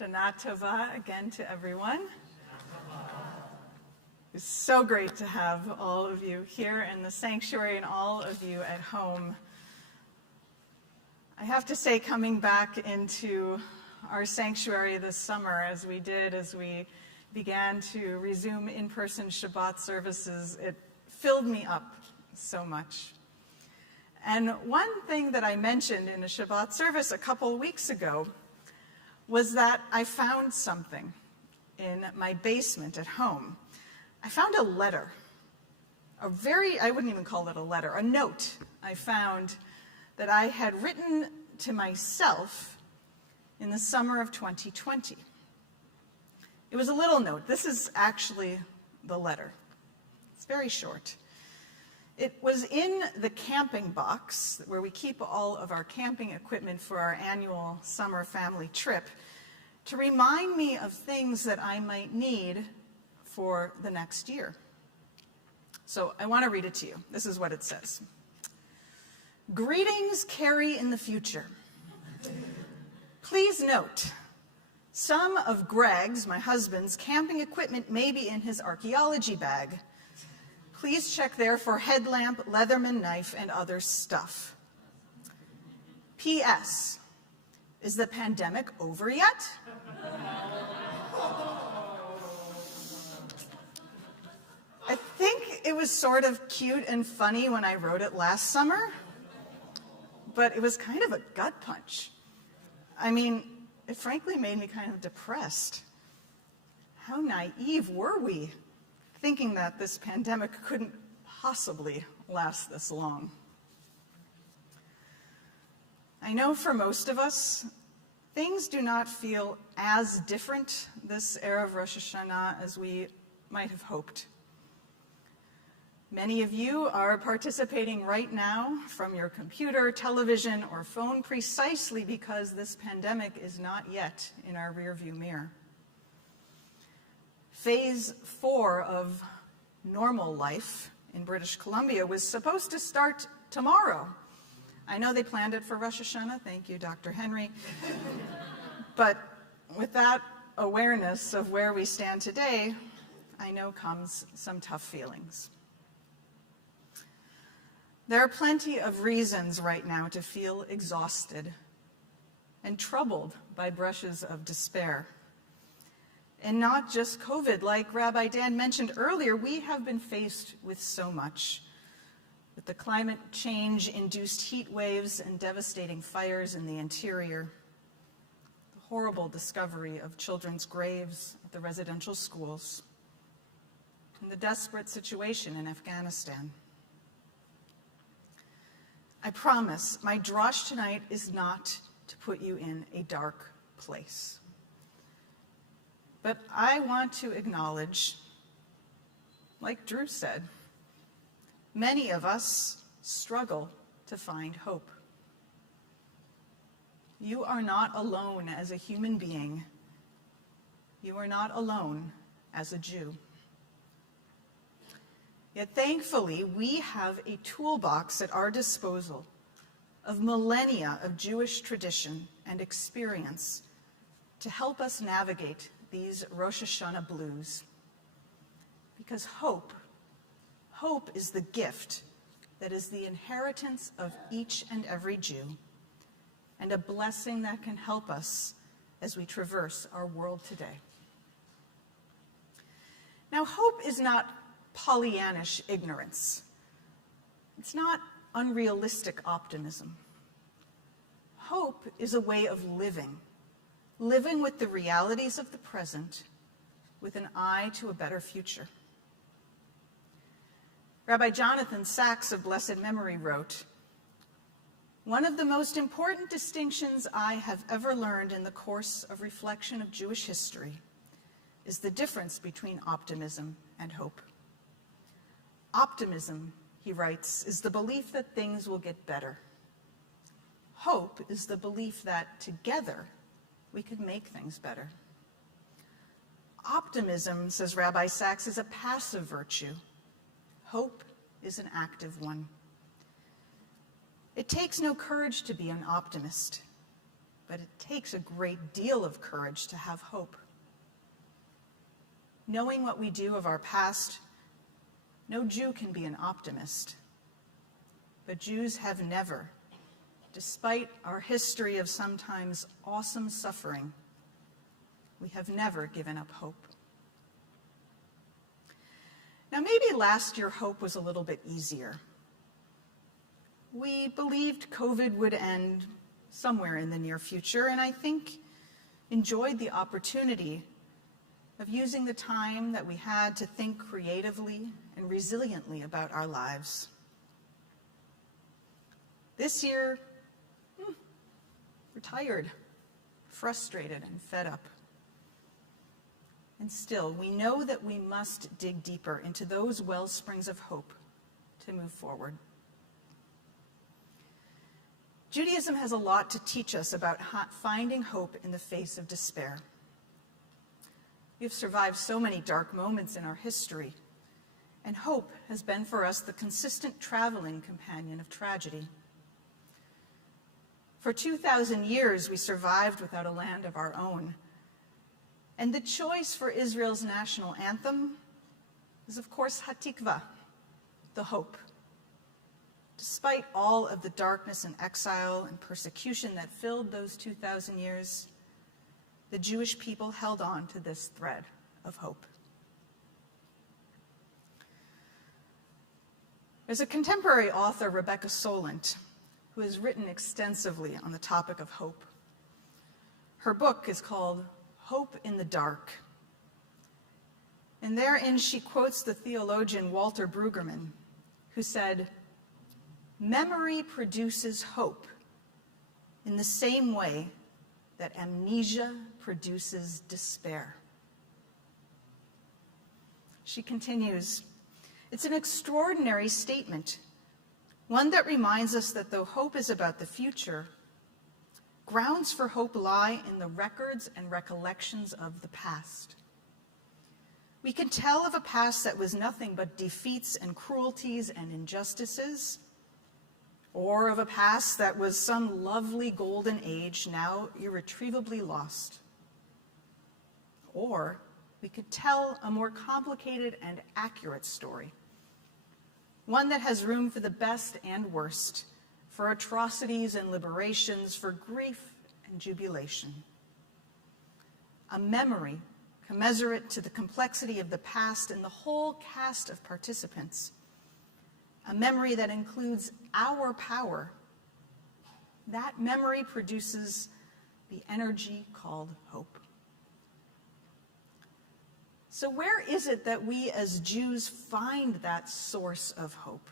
Shana Tova again to everyone. It's so great to have all of you here in the sanctuary and all of you at home. I have to say, coming back into our sanctuary this summer, as we began to resume in-person Shabbat services, it filled me up so much. And one thing that I mentioned in a Shabbat service a couple weeks ago was that I found something in my basement at home. I found a letter, I wouldn't even call it a letter, a note I found that I had written to myself in the summer of 2020. It was a little note. This is actually the letter. It's very short. It was in the camping box where we keep all of our camping equipment for our annual summer family trip to remind me of things that I might need for the next year. So I want to read it to you. This is what it says. Greetings, Carey in the future. Please note, some of Greg's, my husband's, camping equipment may be in his archaeology bag. Please check there for headlamp, Leatherman knife, and other stuff. P.S. Is the pandemic over yet? I think it was sort of cute and funny when I wrote it last summer, but it was kind of a gut punch. I mean, it frankly made me kind of depressed. How naive were we, thinking that this pandemic couldn't possibly last this long? I know for most of us, things do not feel as different this Erev Rosh Hashanah as we might have hoped. Many of you are participating right now from your computer, television, or phone precisely because this pandemic is not yet in our rearview mirror. Phase 4 of normal life in British Columbia was supposed to start tomorrow. I know they planned it for Rosh Hashanah. Thank you, Dr. Henry. But with that awareness of where we stand today, I know comes some tough feelings. There are plenty of reasons right now to feel exhausted and troubled by brushes of despair. And not just COVID. Like Rabbi Dan mentioned earlier, we have been faced with so much. With the climate change-induced heat waves and devastating fires in the interior, the horrible discovery of children's graves at the residential schools, and the desperate situation in Afghanistan. I promise my drosh tonight is not to put you in a dark place. But I want to acknowledge, like Drew said, many of us struggle to find hope. You are not alone as a human being. You are not alone as a Jew. Yet thankfully, we have a toolbox at our disposal of millennia of Jewish tradition and experience to help us navigate these Rosh Hashanah blues. Because hope is the gift that is the inheritance of each and every Jew, and a blessing that can help us as we traverse our world today. Now, hope is not Pollyannish ignorance. It's not unrealistic optimism. Hope is a way of living with the realities of the present, with an eye to a better future. Rabbi Jonathan Sacks of blessed memory wrote, "One of the most important distinctions I have ever learned in the course of reflection of Jewish history is the difference between optimism and hope. Optimism," he writes, "is the belief that things will get better. Hope is the belief that together we could make things better. Optimism, says Rabbi Sacks, is a passive virtue. Hope is an active one. It takes no courage to be an optimist, but it takes a great deal of courage to have hope. Knowing what we do of our past, no Jew can be an optimist. But Jews have never, despite our history of sometimes awesome suffering, we have never given up hope. Now, maybe last year hope was a little bit easier. We believed COVID would end somewhere in the near future, and I think enjoyed the opportunity of using the time that we had to think creatively and resiliently about our lives. This year, we're tired, frustrated, and fed up. And still, we know that we must dig deeper into those well springs of hope to move forward. Judaism has a lot to teach us about finding hope in the face of despair. We have survived so many dark moments in our history, and hope has been for us the consistent traveling companion of tragedy. For 2,000 years, we survived without a land of our own. And the choice for Israel's national anthem is, of course, Hatikva, the hope. Despite all of the darkness and exile and persecution that filled those 2,000 years, the Jewish people held on to this thread of hope. There's a contemporary author, Rebecca Solent, who has written extensively on the topic of hope. Her book is called Hope in the Dark. And therein she quotes the theologian Walter Brueggemann, who said, "Memory produces hope in the same way that amnesia produces despair." She continues, "It's an extraordinary statement, one that reminds us that though hope is about the future, grounds for hope lie in the records and recollections of the past. We can tell of a past that was nothing but defeats and cruelties and injustices, or of a past that was some lovely golden age now irretrievably lost. Or we could tell a more complicated and accurate story, one that has room for the best and worst, for atrocities and liberations, for grief and jubilation. A memory commensurate to the complexity of the past and the whole cast of participants. A memory that includes our power. That memory produces the energy called hope." So where is it that we as Jews find that source of hope?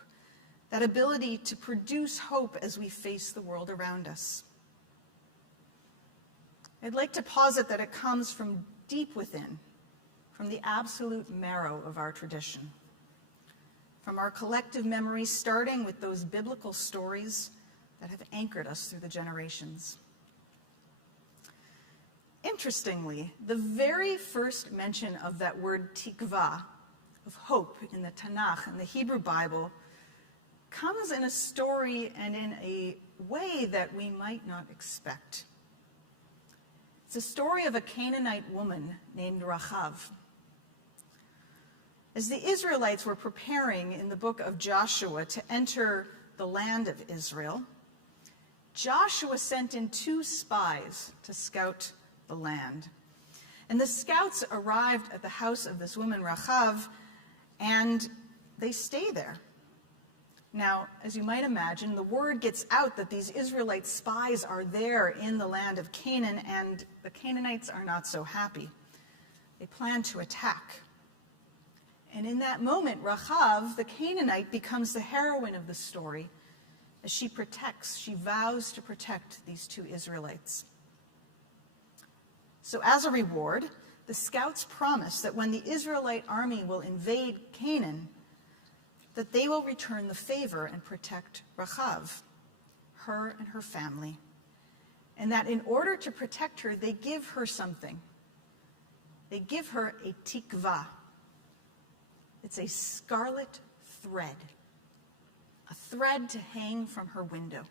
That ability to produce hope as we face the world around us? I'd like to posit that it comes from deep within, from the absolute marrow of our tradition, from our collective memories, starting with those biblical stories that have anchored us through the generations. Interestingly, the very first mention of that word tikva, of hope, in the Tanakh, in the Hebrew Bible, comes in a story and in a way that we might not expect. It's a story of a Canaanite woman named Rachav. As the Israelites were preparing in the book of Joshua to enter the land of Israel, Joshua sent in 2 spies to scout the land. And the scouts arrived at the house of this woman, Rachav, and they stay there. Now, as you might imagine, the word gets out that these Israelite spies are there in the land of Canaan, and the Canaanites are not so happy. They plan to attack. And in that moment, Rachav, the Canaanite, becomes the heroine of the story as she vows to protect these 2 Israelites. So as a reward, the scouts promise that when the Israelite army will invade Canaan, that they will return the favor and protect Rachav, her and her family. And that in order to protect her, they give her something. They give her a tikva. It's a scarlet thread, a thread to hang from her window.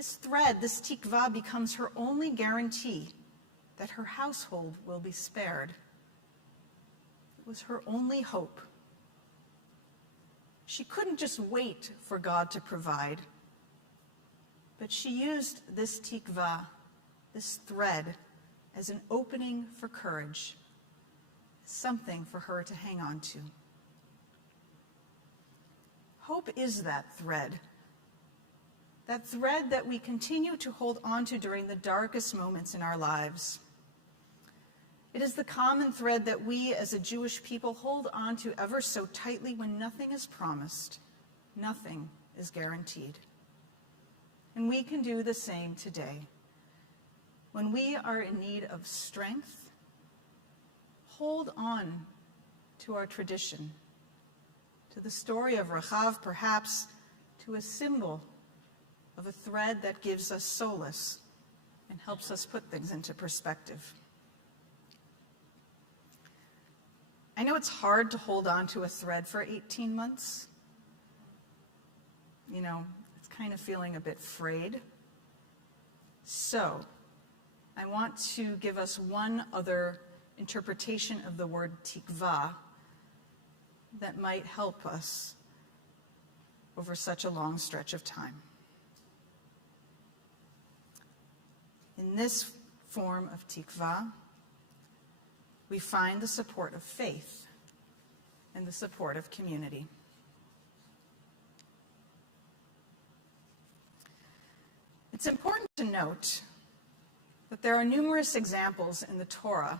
This thread, this tikva, becomes her only guarantee that her household will be spared. It was her only hope. She couldn't just wait for God to provide, but she used this tikva, this thread, as an opening for courage, something for her to hang on to. Hope is that thread that we continue to hold on to during the darkest moments in our lives. It is the common thread that we as a Jewish people hold on to ever so tightly when nothing is promised, nothing is guaranteed. And we can do the same today. When we are in need of strength, hold on to our tradition, to the story of Rachav, perhaps to a symbol of a thread that gives us solace and helps us put things into perspective. I know it's hard to hold on to a thread for 18 months. You know, it's kind of feeling a bit frayed. So, I want to give us one other interpretation of the word tikva that might help us over such a long stretch of time. In this form of tikva, we find the support of faith and the support of community. It's important to note that there are numerous examples in the Torah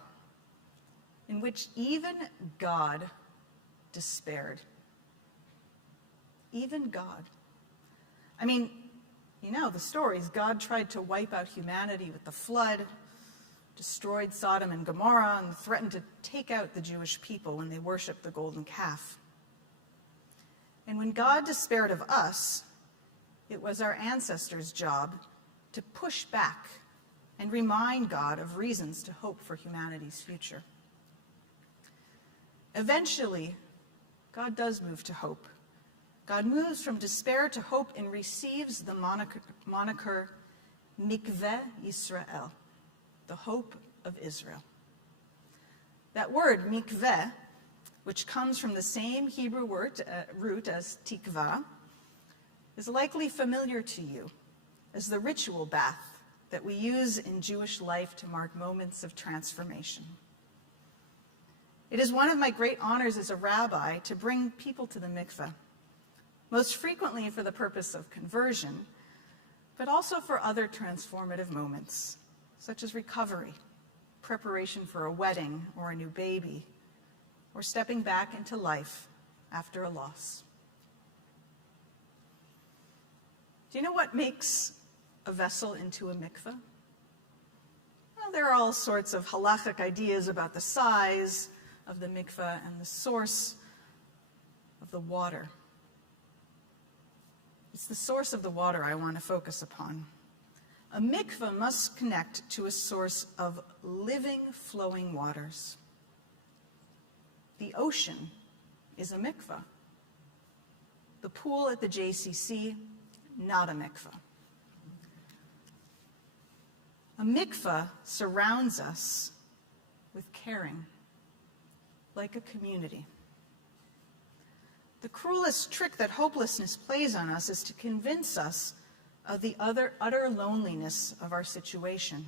in which even God despaired. Even God. I mean, you know the stories. God tried to wipe out humanity with the flood, destroyed Sodom and Gomorrah, and threatened to take out the Jewish people when they worshiped the golden calf. And when God despaired of us, it was our ancestors' job to push back and remind God of reasons to hope for humanity's future. Eventually, God does move to hope. God moves from despair to hope and receives the moniker Mikveh Yisrael, the hope of Israel. That word, mikveh, which comes from the same Hebrew root as tikva, is likely familiar to you as the ritual bath that we use in Jewish life to mark moments of transformation. It is one of my great honors as a rabbi to bring people to the mikveh, most frequently for the purpose of conversion, but also for other transformative moments, such as recovery, preparation for a wedding or a new baby, or stepping back into life after a loss. Do you know what makes a vessel into a mikveh? Well, there are all sorts of halachic ideas about the size of the mikveh and the source of the water. It's the source of the water I want to focus upon. A mikveh must connect to a source of living, flowing waters. The ocean is a mikveh. The pool at the JCC, not a mikveh. A mikveh surrounds us with caring, like a community. The cruelest trick that hopelessness plays on us is to convince us of the utter loneliness of our situation.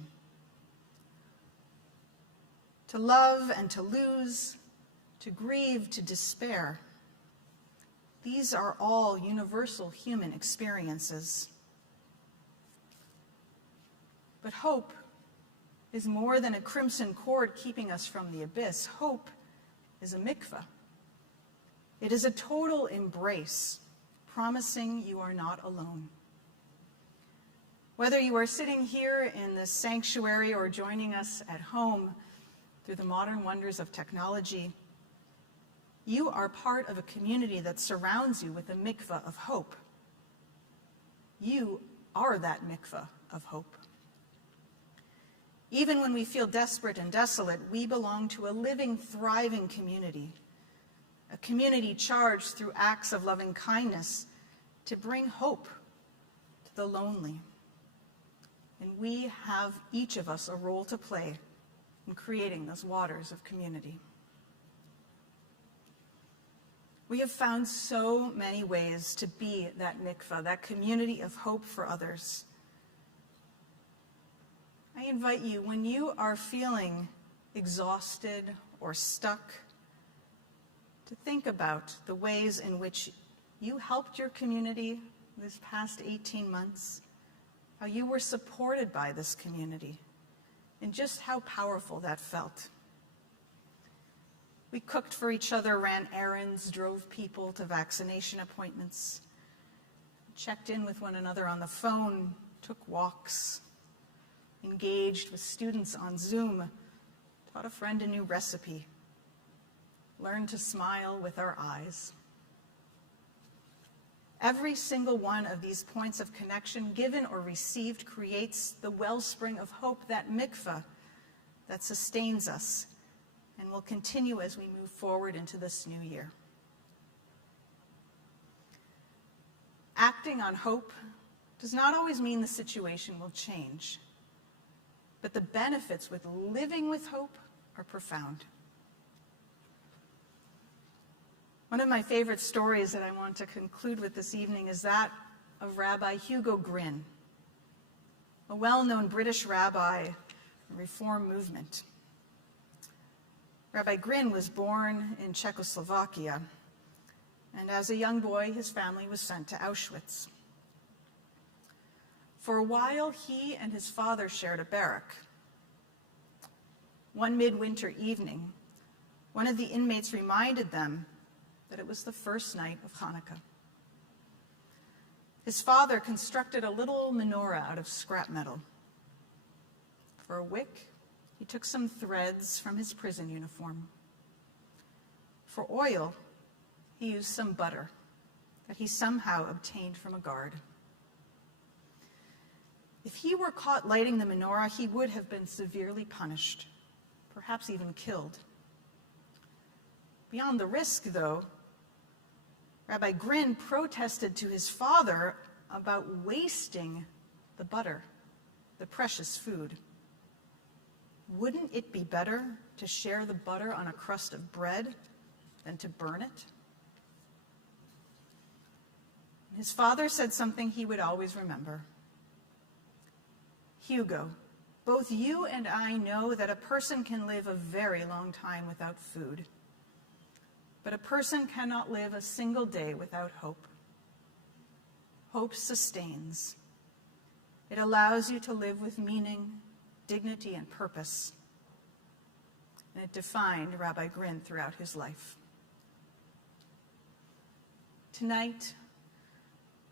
To love and to lose, to grieve, to despair. These are all universal human experiences. But hope is more than a crimson cord keeping us from the abyss. Hope is a mikveh. It is a total embrace, promising you are not alone. Whether you are sitting here in this sanctuary or joining us at home through the modern wonders of technology, you are part of a community that surrounds you with a mikveh of hope. You are that mikveh of hope. Even when we feel desperate and desolate, we belong to a living, thriving community, a community charged through acts of loving kindness to bring hope to the lonely. And we have, each of us, a role to play in creating those waters of community. We have found so many ways to be that mikvah, that community of hope for others. I invite you, when you are feeling exhausted or stuck, to think about the ways in which you helped your community this past 18 months, how you were supported by this community, and just how powerful that felt. We cooked for each other, ran errands, drove people to vaccination appointments, checked in with one another on the phone, took walks, engaged with students on Zoom, taught a friend a new recipe, learned to smile with our eyes. Every single one of these points of connection, given or received, creates the wellspring of hope, that mikvah that sustains us and will continue as we move forward into this new year. Acting on hope does not always mean the situation will change, but the benefits with living with hope are profound. One of my favorite stories that I want to conclude with this evening is that of Rabbi Hugo Gryn, a well-known British rabbi in the Reform movement. Rabbi Gryn was born in Czechoslovakia, and as a young boy, his family was sent to Auschwitz. For a while, he and his father shared a barrack. One midwinter evening, one of the inmates reminded them that it was the first night of Hanukkah. His father constructed a little menorah out of scrap metal. For a wick, he took some threads from his prison uniform. For oil, he used some butter that he somehow obtained from a guard. If he were caught lighting the menorah, he would have been severely punished, perhaps even killed. Beyond the risk, though, Rabbi Gryn protested to his father about wasting the butter, the precious food. Wouldn't it be better to share the butter on a crust of bread than to burn it? His father said something he would always remember. Hugo, both you and I know that a person can live a very long time without food, but a person cannot live a single day without hope. Hope sustains. It allows you to live with meaning, dignity, and purpose. And it defined Rabbi Gryn throughout his life. Tonight,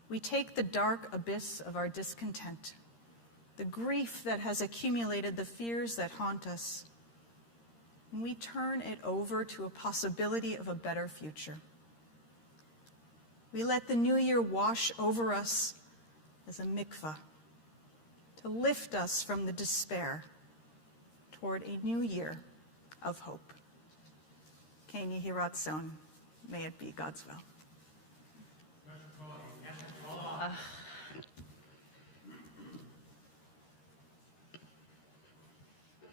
we take the dark abyss of our discontent, the grief that has accumulated, the fears that haunt us, and we turn it over to a possibility of a better future. We let the new year wash over us as a mikvah, to lift us from the despair toward a new year of hope. Ken Yehi Ratzon, may it be God's will.